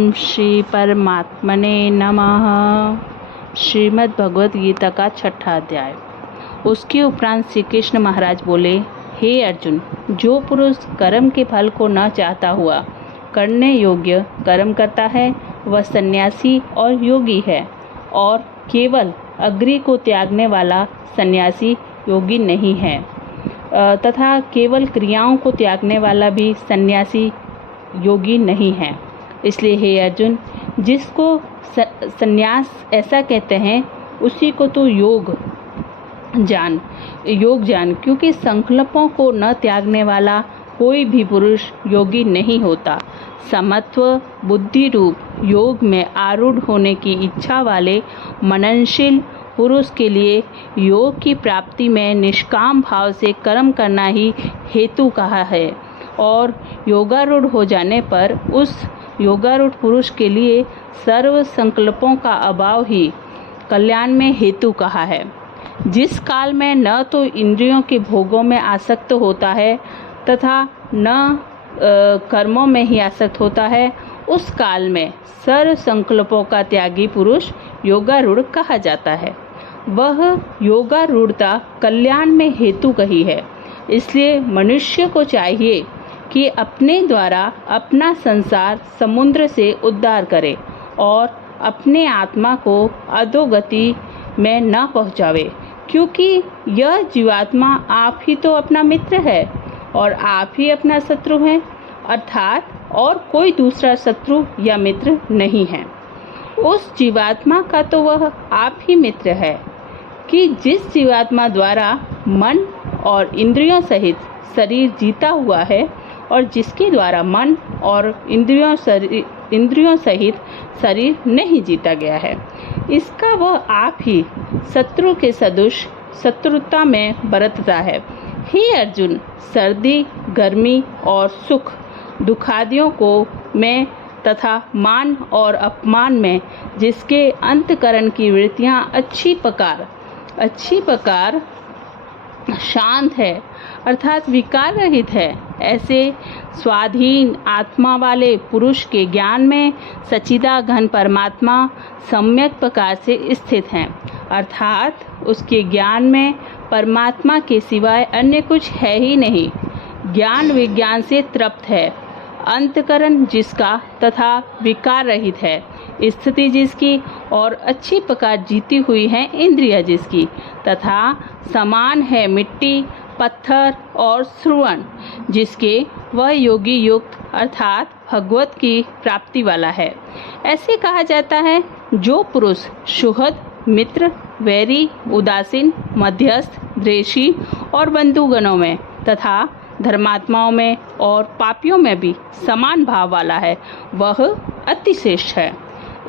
ओम श्री परमात्मने नमः। श्रीमद् भगवद गीता का 6ठा अध्याय। उसके उपरांत श्री कृष्ण महाराज बोले, हे अर्जुन, जो पुरुष कर्म के फल को न चाहता हुआ करने योग्य कर्म करता है वह सन्यासी और योगी है, और केवल अग्नि को त्यागने वाला सन्यासी योगी नहीं है, तथा केवल क्रियाओं को त्यागने वाला भी सन्यासी योगी नहीं है। इसलिए हे अर्जुन, जिसको सन्यास ऐसा कहते हैं उसी को तो योग जान, क्योंकि संकल्पों को न त्यागने वाला कोई भी पुरुष योगी नहीं होता। समत्व बुद्धि रूप योग में आरूढ़ होने की इच्छा वाले मननशील पुरुष के लिए योग की प्राप्ति में निष्काम भाव से कर्म करना ही हेतु कहा है, और योगारूढ़ हो जाने पर उस योगारूढ़ पुरुष के लिए सर्व संकल्पों का अभाव ही कल्याण में हेतु कहा है। जिस काल में न तो इंद्रियों के भोगों में आसक्त होता है तथा न कर्मों में ही आसक्त होता है, उस काल में सर्व संकल्पों का त्यागी पुरुष योगारूढ़ कहा जाता है। वह योगारूढ़ता कल्याण में हेतु कही है। इसलिए मनुष्य को चाहिए कि अपने द्वारा अपना संसार समुद्र से उद्धार करे और अपने आत्मा को अधोगति में न पहुँचावे, क्योंकि यह जीवात्मा आप ही तो अपना मित्र है और आप ही अपना शत्रु है, अर्थात और कोई दूसरा शत्रु या मित्र नहीं है। उस जीवात्मा का तो वह आप ही मित्र है कि जिस जीवात्मा द्वारा मन और इंद्रियों सहित शरीर जीता हुआ है, और जिसके द्वारा मन और इंद्रियों सहित शरीर नहीं जीता गया है, इसका वह आप ही शत्रु के सदृश शत्रुता में बरतता है। हे अर्जुन, सर्दी गर्मी और सुख दुखादियों को में तथा मान और अपमान में जिसके अंतकरण की वृत्तियां अच्छी प्रकार शांत है, अर्थात विकार रहित है, ऐसे स्वाधीन आत्मा वाले पुरुष के ज्ञान में सच्चिदाघन परमात्मा सम्यक प्रकार से स्थित हैं, अर्थात उसके ज्ञान में परमात्मा के सिवाय अन्य कुछ है ही नहीं। ज्ञान विज्ञान से तृप्त है, अंतकरण जिसका तथा विकार रहित है, स्थिति जिसकी और अच्छी प्रकार जीती हुई है इंद्रिया जिसकी, तथा समान है मिट्टी पत्थर और श्रवण जिसके, वह योगी युक्त अर्थात भगवत की प्राप्ति वाला है। ऐसे कहा जाता है, जो पुरुष सुहृद मित्र वैरी उदासीन मध्यस्थ द्वेषी और बंधुगणों में तथा धर्मात्माओं में और पापियों में भी समान भाव वाला है, वह अतिश्रेष्ठ है।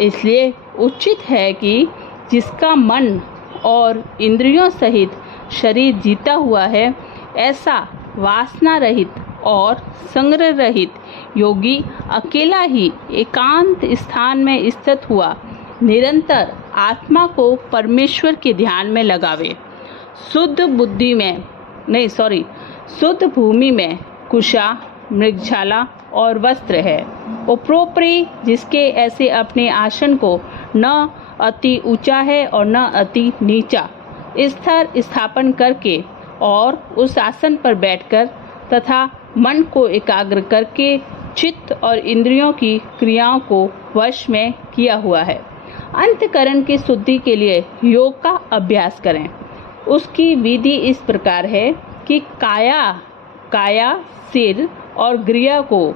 इसलिए उचित है कि जिसका मन और इंद्रियों सहित शरीर जीता हुआ है, ऐसा वासना रहित और संग्रह रहित योगी अकेला ही एकांत स्थान में स्थित हुआ निरंतर आत्मा को परमेश्वर के ध्यान में लगावे। शुद्ध भूमि में कुशा मृगशाला और वस्त्र है, उपरोपरि जिसके ऐसे अपने आसन को न अति ऊंचा है और न अति नीचा स्थिर स्थापन करके और उस आसन पर बैठकर तथा मन को एकाग्र करके चित्त और इंद्रियों की क्रियाओं को वश में किया हुआ है। अंतकरण की शुद्धि के लिए योग का अभ्यास करें। उसकी विधि इस प्रकार है कि काया सिर और गृह को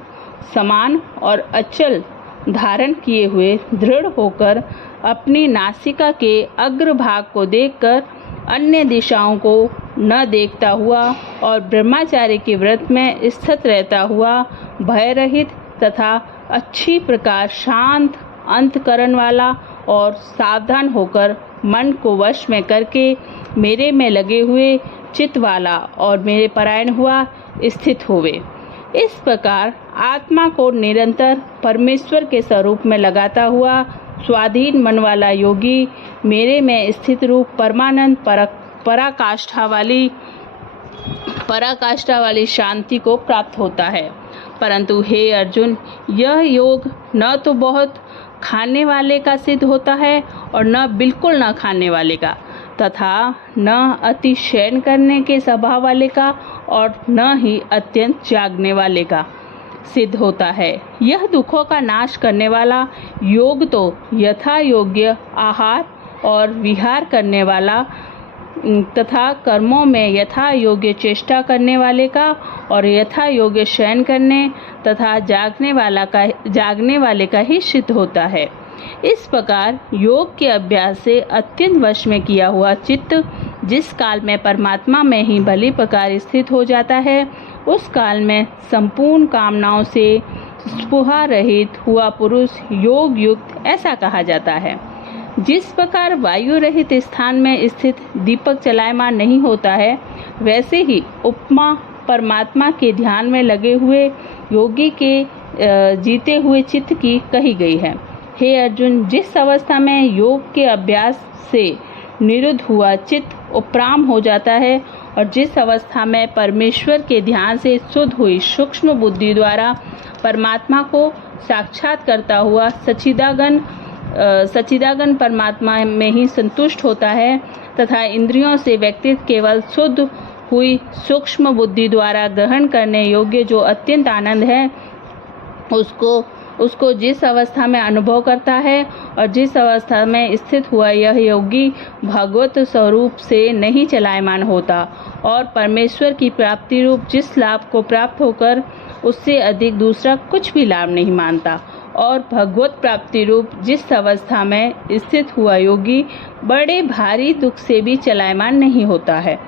समान और अचल धारण किए हुए दृढ़ होकर अपनी नासिका के अग्रभाग को देखकर अन्य दिशाओं को न देखता हुआ और ब्रह्मचार्य के व्रत में स्थित रहता हुआ भय रहित तथा अच्छी प्रकार शांत अंतकरण वाला और सावधान होकर मन को वश में करके मेरे में लगे हुए चित्त वाला और मेरे परायण हुआ स्थित होवे। इस प्रकार आत्मा को निरंतर परमेश्वर के स्वरूप में लगाता हुआ स्वाधीन मन वाला योगी मेरे में स्थित रूप परमानंद पराकाष्ठा वाली शांति को प्राप्त होता है। परंतु हे अर्जुन, यह योग न तो बहुत खाने वाले का सिद्ध होता है और न बिल्कुल न खाने वाले का, तथा न अति शयन करने के स्वभाव वाले का और न ही अत्यंत जागने वाले का सिद्ध होता है। यह दुखों का नाश करने वाला योग तो यथा योग्य आहार और विहार करने वाला तथा कर्मों में यथा योग्य चेष्टा करने वाले का और यथा योग्य शयन करने तथा जागने वाले का ही सिद्ध होता है। इस प्रकार योग के अभ्यास से अत्यंत वश में किया हुआ चित्त जिस काल में परमात्मा में ही भली प्रकार स्थित हो जाता है, उस काल में संपूर्ण कामनाओं से स्पृहा रहित हुआ पुरुष योग युक्त ऐसा कहा जाता है। जिस प्रकार वायु रहित स्थान में स्थित दीपक चलायमान नहीं होता है, वैसे ही उपमा परमात्मा के ध्यान में लगे हुए योगी के जीते हुए चित्त की कही गई है। हे अर्जुन, जिस अवस्था में योग के अभ्यास से निरुद्ध हुआ चित्त उपराम हो जाता है और जिस अवस्था में परमेश्वर के ध्यान से शुद्ध हुई सूक्ष्म बुद्धि द्वारा परमात्मा को साक्षात करता हुआ सच्चिदागन परमात्मा में ही संतुष्ट होता है तथा इंद्रियों से व्यक्तित्व केवल शुद्ध हुई सूक्ष्म बुद्धि द्वारा ग्रहण करने योग्य जो अत्यंत आनंद है, उसको जिस अवस्था में अनुभव करता है और जिस अवस्था में स्थित हुआ यह योगी भगवत स्वरूप से नहीं चलायमान होता और परमेश्वर की प्राप्ति रूप जिस लाभ को प्राप्त होकर उससे अधिक दूसरा कुछ भी लाभ नहीं मानता और भगवत प्राप्ति रूप जिस अवस्था में स्थित हुआ योगी बड़े भारी दुख से भी चलायमान नहीं होता है,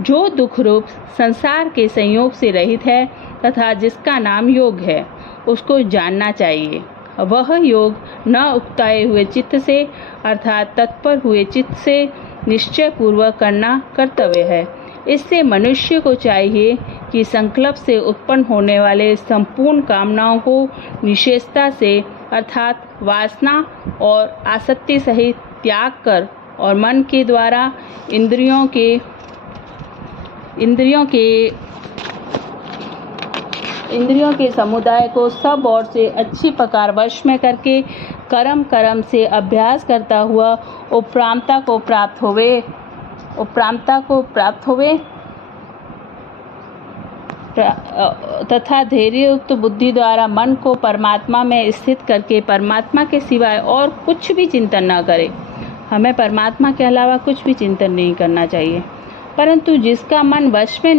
जो दुख रूप संसार के संयोग से रहित है तथा जिसका नाम योग है, उसको जानना चाहिए। वह योग न उकताए हुए चित्त से अर्थात तत्पर हुए चित्त से निश्चय पूर्वक करना कर्तव्य है। इससे मनुष्य को चाहिए कि संकल्प से उत्पन्न होने वाले संपूर्ण कामनाओं को निषेधता से अर्थात वासना और आसक्ति सहित त्याग कर और मन के द्वारा इंद्रियों के समुदाय को सब ओर से अच्छी प्रकार वश में करके कर्म से अभ्यास करता हुआ उपरामता को प्राप्त होवे तथा धैर्ययुक्त बुद्धि द्वारा मन को परमात्मा में स्थित करके परमात्मा के सिवाय और कुछ भी चिंतन न करे। हमें परमात्मा के अलावा कुछ भी चिंतन नहीं करना चाहिए। परंतु जिसका मन वश में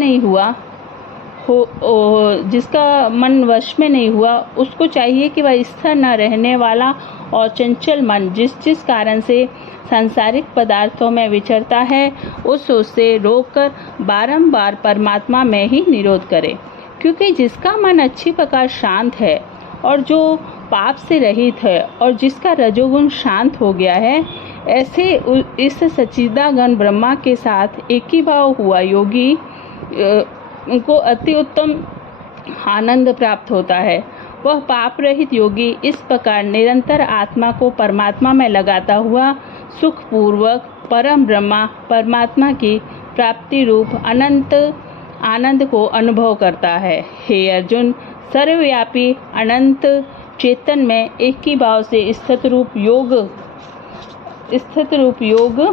नहीं हुआ उसको चाहिए कि वह स्थिर न रहने वाला और चंचल मन जिस कारण से सांसारिक पदार्थों में विचरता है उससे रोककर बारंबार परमात्मा में ही निरोध करे। क्योंकि जिसका मन अच्छी प्रकार शांत है और जो पाप से रहित है और जिसका रजोगुण शांत हो गया है, ऐसे इस सच्चिदानंद ब्रह्मा के साथ एक ही भाव हुआ योगी को अति उत्तम आनंद प्राप्त होता है। वह पाप रहित योगी इस प्रकार निरंतर आत्मा को परमात्मा में लगाता हुआ सुख पूर्वक परम ब्रह्मा परमात्मा की प्राप्ति रूप अनंत आनंद को अनुभव करता है। हे अर्जुन, सर्वव्यापी अनंत चेतन में एक ही भाव से स्थित रूप योग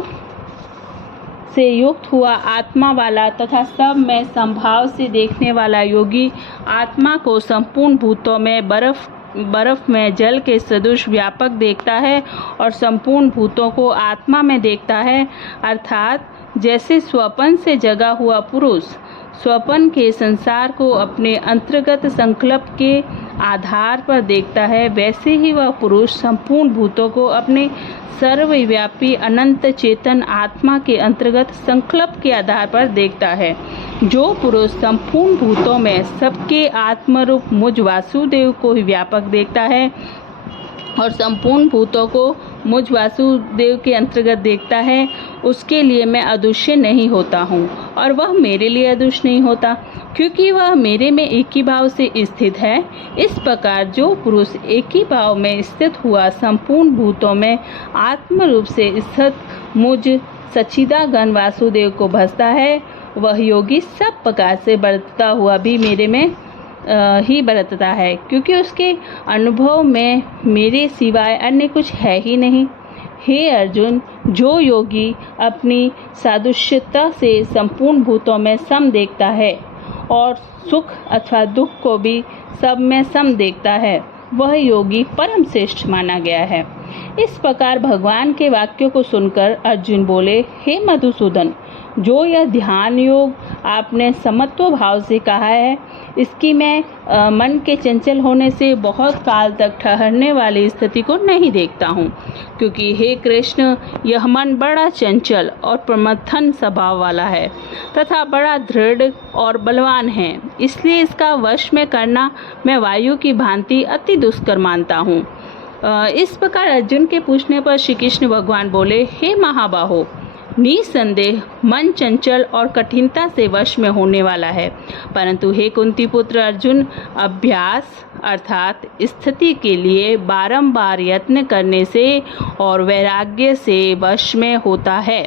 से युक्त हुआ आत्मा वाला तथा सब में संभाव से देखने वाला योगी आत्मा को संपूर्ण भूतों में बर्फ में जल के सदृश व्यापक देखता है और संपूर्ण भूतों को आत्मा में देखता है। अर्थात जैसे स्वपन से जगा हुआ पुरुष स्वपन के संसार को अपने अंतर्गत संकल्प के आधार पर देखता है, वैसे ही वह पुरुष संपूर्ण भूतों को अपने सर्वव्यापी अनंत चेतन आत्मा के अंतर्गत संकल्प के आधार पर देखता है। जो पुरुष संपूर्ण भूतों में सबके आत्मरूप मुझ वासुदेव को ही व्यापक देखता है और संपूर्ण भूतों को मुझ वासुदेव के अंतर्गत देखता है, उसके लिए मैं अदृश्य नहीं होता हूँ और वह मेरे लिए अदृश्य नहीं होता, क्योंकि वह मेरे में एक ही भाव से स्थित है। इस प्रकार जो पुरुष एक ही भाव में स्थित हुआ संपूर्ण भूतों में आत्म रूप से स्थित मुझ सच्चिदानंद वासुदेव को भजता है, वह योगी सब प्रकार से बढ़ता हुआ भी ही बरतता है, क्योंकि उसके अनुभव में मेरे सिवाय अन्य कुछ है ही नहीं। हे अर्जुन, जो योगी अपनी सादृश्यता से संपूर्ण भूतों में सम देखता है और सुख अथवा दुख को भी सब में सम देखता है, वह योगी परम श्रेष्ठ माना गया है। इस प्रकार भगवान के वाक्यों को सुनकर अर्जुन बोले, हे मधुसूदन, जो यह ध्यान योग आपने समत्व भाव से कहा है, इसकी मैं मन के चंचल होने से बहुत काल तक ठहरने वाली स्थिति को नहीं देखता हूँ, क्योंकि हे कृष्ण, यह मन बड़ा चंचल और प्रमथन स्वभाव वाला है तथा बड़ा दृढ़ और बलवान है। इसलिए इसका वश में करना मैं वायु की भांति अति दुष्कर मानता हूँ। इस प्रकार अर्जुन के पूछने पर श्री कृष्ण भगवान बोले, हे महाबाहो, निसंदेह मन चंचल और कठिनता से वश में होने वाला है, परंतु हे कुंती पुत्र अर्जुन, अभ्यास अर्थात स्थिति के लिए बारंबार यत्न करने से और वैराग्य से वश में होता है।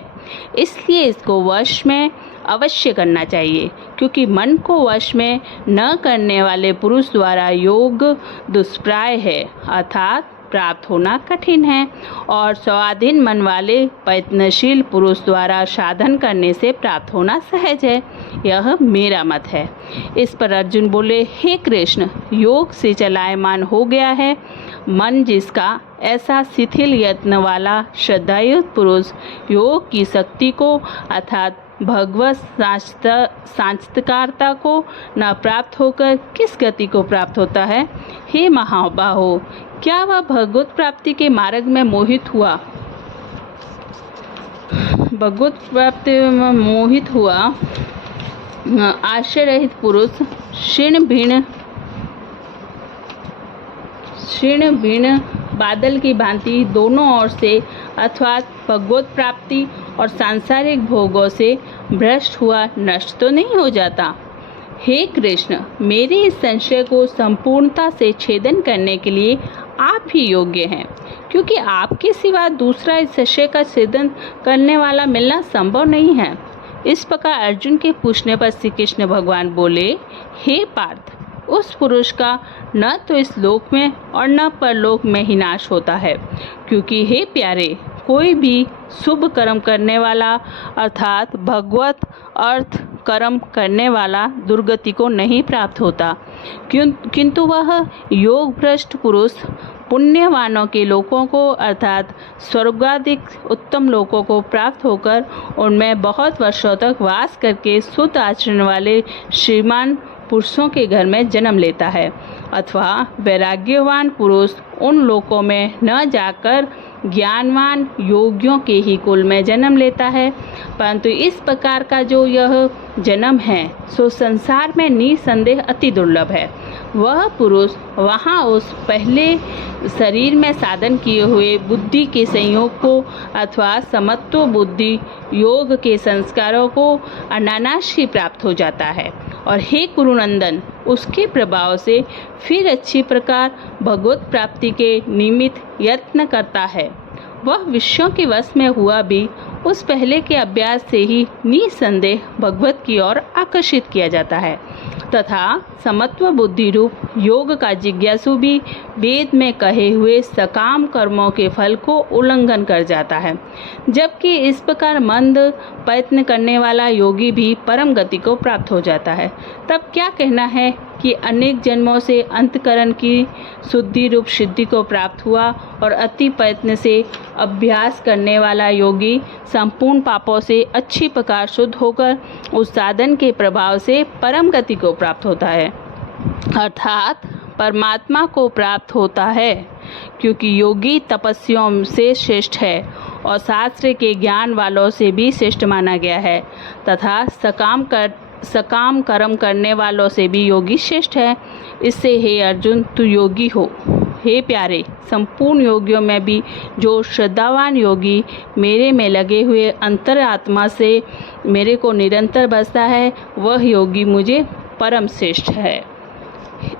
इसलिए इसको वश में अवश्य करना चाहिए, क्योंकि मन को वश में न करने वाले पुरुष द्वारा योग दुष्प्राय है, अर्थात प्राप्त होना कठिन है, और स्वाधीन मन वाले प्रयत्नशील पुरुष द्वारा साधन करने से प्राप्त होना सहज है। यह मेरा मत है। इस पर अर्जुन बोले, हे कृष्ण, योग से चलायमान हो गया है मन जिसका, ऐसा शिथिल यत्न वाला श्रद्धायुक्त पुरुष योग की शक्ति को अर्थात भगवत साक्षात्कारता को न प्राप्त होकर किस गति को प्राप्त होता है? हे महाबाहो, क्या वह भगवत प्राप्ति के मार्ग में मोहित हुआ? भगवत प्राप्ति में मोहित हुआ आश्रय रहित पुरुष क्षीण भीण बादल की भांति दोनों ओर से अर्थात भगवत प्राप्ति और सांसारिक भोगों से भ्रष्ट हुआ नष्ट तो नहीं हो जाता। हे कृष्ण, मेरे इस संशय को संपूर्णता से छेदन करने के लिए आप ही योग्य हैं, क्योंकि आपके सिवा दूसरा इस संशय का छेदन करने वाला मिलना संभव नहीं है। इस प्रकार अर्जुन के पूछने पर श्री कृष्ण भगवान बोले, हे पार्थ, उस पुरुष का न तो इस लोक में और न परलोक में ही नाश होता है, क्योंकि हे प्यारे, कोई भी शुभ कर्म करने वाला अर्थात भगवत अर्थ कर्म करने वाला दुर्गति को नहीं प्राप्त होता, किंतु वह योग भ्रष्ट पुरुष पुण्यवानों के लोकों को अर्थात स्वर्गादिक उत्तम लोकों को प्राप्त होकर उनमें बहुत वर्षों तक वास करके शुद्ध आचरण वाले श्रीमान पुरुषों के घर में जन्म लेता है, अथवा वैराग्यवान पुरुष उन लोकों में न जाकर ज्ञानवान योगियों के ही कुल में जन्म लेता है। परंतु इस प्रकार का जो यह जन्म है सो संसार में निसंदेह अति दुर्लभ है। वह पुरुष वहाँ उस पहले शरीर में साधन किए हुए बुद्धि के संयोग को अथवा समत्व बुद्धि योग के संस्कारों को अनायास ही प्राप्त हो जाता है, और हे कुरुनंदन, उसके प्रभाव से फिर अच्छी प्रकार भगवत प्राप्ति के निमित्त यत्न करता है। वह विषयों के वश में हुआ भी उस पहले के अभ्यास से ही निसंदेह भगवत की ओर आकर्षित किया जाता है, तथा समत्व बुद्धि रूप योग का जिज्ञासु भी वेद में कहे हुए सकाम कर्मों के फल को उल्लंघन कर जाता है। जबकि इस प्रकार मंद प्रयत्न करने वाला योगी भी परम गति को प्राप्त हो जाता है। तब क्या कहना है कि अनेक जन्मों से अंतकरण की शुद्धि रूप सिद्धि को प्राप्त हुआ, और अति प्रयत्न से अभ्यास करने वाला योगी संपूर्ण पापों से अच्छी प्रकार शुद्ध होकर उस साधन के प्रभाव से परम गति को प्राप्त होता है, अर्थात परमात्मा को प्राप्त होता है। क्योंकि योगी तपस्वियों से श्रेष्ठ है और शास्त्र के ज्ञान वालों से भी श्रेष्ठ माना गया है, तथा सकाम कर्म करने वालों से भी योगी श्रेष्ठ है। इससे हे अर्जुन, तू योगी हो। हे प्यारे, संपूर्ण योगियों में भी जो श्रद्धावान योगी मेरे में लगे हुए अंतरात्मा से मेरे को निरंतर बसता है, वह योगी मुझे परम श्रेष्ठ है।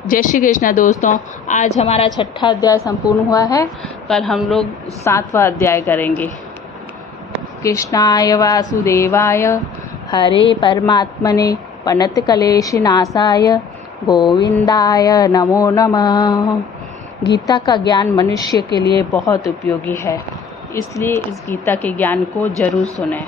जय श्री कृष्ण दोस्तों, आज हमारा 6ठा अध्याय संपूर्ण हुआ है। कल हम लोग 7वां अध्याय करेंगे। कृष्णाय वासुदेवाय हरे परमात्मने प्रणतक्लेशनाशाय गोविंदाय नमो नमः। गीता का ज्ञान मनुष्य के लिए बहुत उपयोगी है, इसलिए इस गीता के ज्ञान को जरूर सुनें।